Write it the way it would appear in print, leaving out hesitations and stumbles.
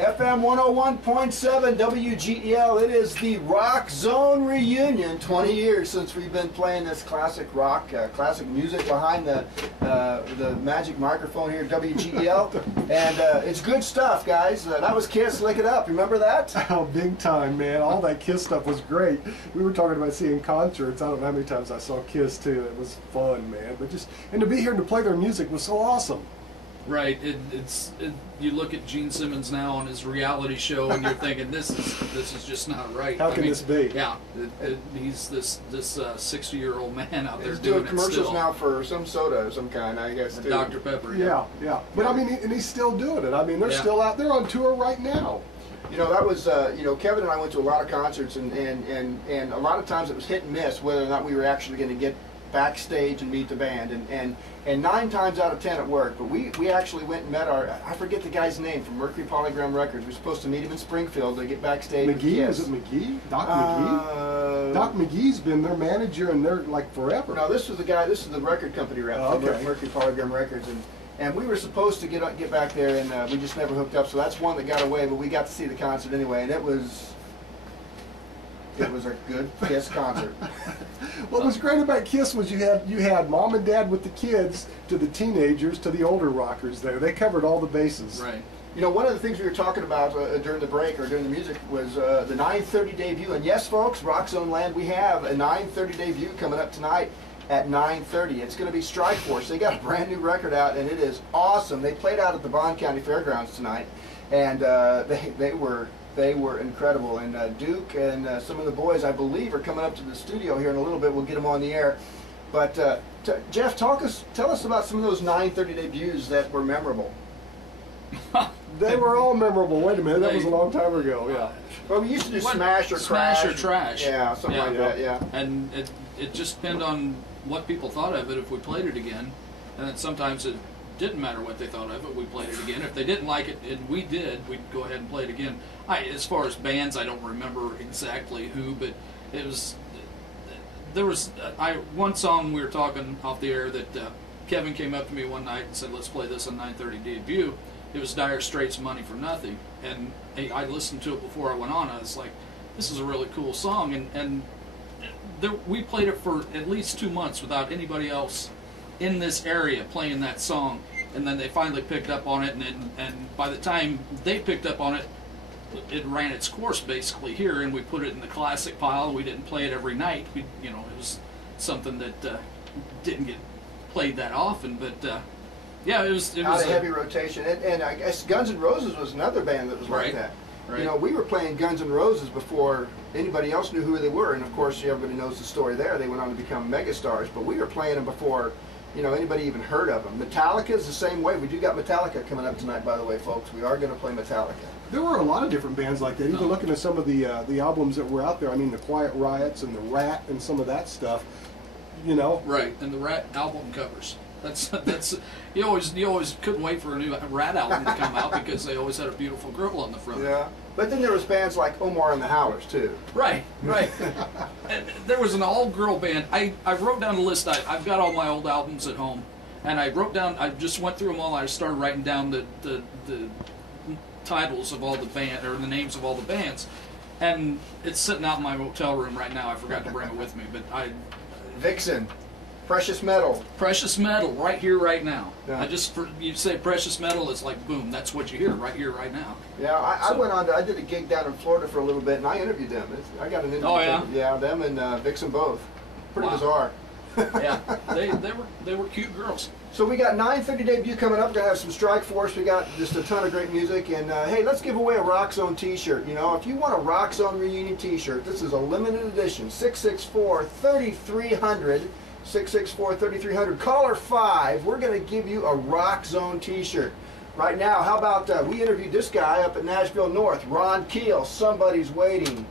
FM 101.7 WGEL. It is the Rock Zone reunion. 20 years since we've been playing this classic rock, classic music behind the magic microphone here at WGEL. And it's good stuff, guys. That was Kiss, Lick It Up. Remember that? Oh, big time, man. All that Kiss stuff was great. We were talking about seeing concerts. I don't know how many times I saw Kiss, too. It was fun, man. But and to be here and to play their music was so awesome. Right. You look at Gene Simmons now on his reality show, and you're thinking, this is just not right. How can this be? Yeah, he's this 60-year-old man out there he's doing commercials still. now for some soda of some kind, I guess. Too. Dr. Pepper. Yeah. But I mean, and he's still doing it. I mean, they're still out there on tour right now. You know, that was, Kevin and I went to a lot of concerts, and a lot of times it was hit and miss whether or not we were actually going to get backstage and meet the band, and 9 times out of 10 it worked. But we actually went and met I forget the guy's name from Mercury Polygram Records. We were supposed to meet him in Springfield to get backstage. McGee? Was it McGee? Doc McGee? Doc McGee's been their manager and they're like forever. No, this was the guy. This is the record company rep from Mercury Polygram Records, and we were supposed to get back there, and we just never hooked up. So that's one that got away. But we got to see the concert anyway, and it was a good Kiss concert. What was great about Kiss was you had mom and dad with the kids, to the teenagers, to the older rockers there. They covered all the bases. Right. You know, one of the things we were talking about during the break or during the music was the 9:30 debut. And yes, folks, Rock Zone Land, we have a 9:30 debut coming up tonight at 9:30. It's going to be Strike Force. They got a brand new record out, and it is awesome. They played out at the Bond County Fairgrounds tonight, and they were incredible. And Duke and some of the boys, I believe, are coming up to the studio here in a little bit. We'll get them on the air. But Jeff, tell us about some of those 9:30 debuts that were memorable. They were all memorable. Wait a minute, that was a long time ago. Yeah. Well, we used to do Smash or Smash Crash. or Trash. Yeah, something like that. Yeah. And it just depended on what people thought of it if we played it again, and then sometimes it didn't matter what they thought of it, we played it again. If they didn't like it, and we did, we'd go ahead and play it again. As far as bands, I don't remember exactly who, but it was, there was one song we were talking off the air that Kevin came up to me one night and said, let's play this on 9:30 debut. It was Dire Straits' Money for Nothing, and I listened to it before I went on. I was like, this is a really cool song, and we played it for at least 2 months without anybody else in this area playing that song, and then they finally picked up on it, and by the time they picked up on it, it ran its course basically here, and we put it in the classic pile. We didn't play it every night. It was something that didn't get played that often, but yeah, it was out of heavy rotation. And I guess Guns N' Roses was another band that was like that. Right. You know, we were playing Guns N' Roses before anybody else knew who they were, and of course everybody knows the story there. They went on to become megastars, but we were playing them before anybody even heard of them. Metallica is the same way. We do got Metallica coming up tonight, by the way, folks. We are going to play Metallica. There were a lot of different bands like that. Even looking at some of the albums that were out there, I mean, the Quiet Riots and the Rat and some of that stuff, Right, and the Rat album covers. That's you always couldn't wait for a new Rat album to come out because they always had a beautiful girl on the front. Yeah, but then there was bands like Omar and the Howlers too. Right. And there was an all-girl band. I wrote down a list. I've got all my old albums at home, and I wrote down. I just went through them all. I started writing down the titles of all the band or the names of all the bands, and it's sitting out in my hotel room right now. I forgot to bring it with me, but Vixen. Precious Metal. Precious Metal, right here, right now. Yeah. You say Precious Metal, it's like boom, that's what you hear right here, right now. Yeah, I did a gig down in Florida for a little bit, and I interviewed them. I got an interview. Oh yeah. Yeah, them and Vixen both. Pretty bizarre. Yeah, they were cute girls. So we got 9:30 debut coming up. We're gonna have some Strike Force. We got just a ton of great music, and hey, let's give away a Rock Zone T-shirt. If you want a Rock Zone reunion T-shirt, this is a limited edition. 664-3300. 664-3300. Caller 5. We're gonna give you a Rock Zone T-shirt. Right now, how about we interviewed this guy up at Nashville North, Ron Keel. Somebody's Waiting.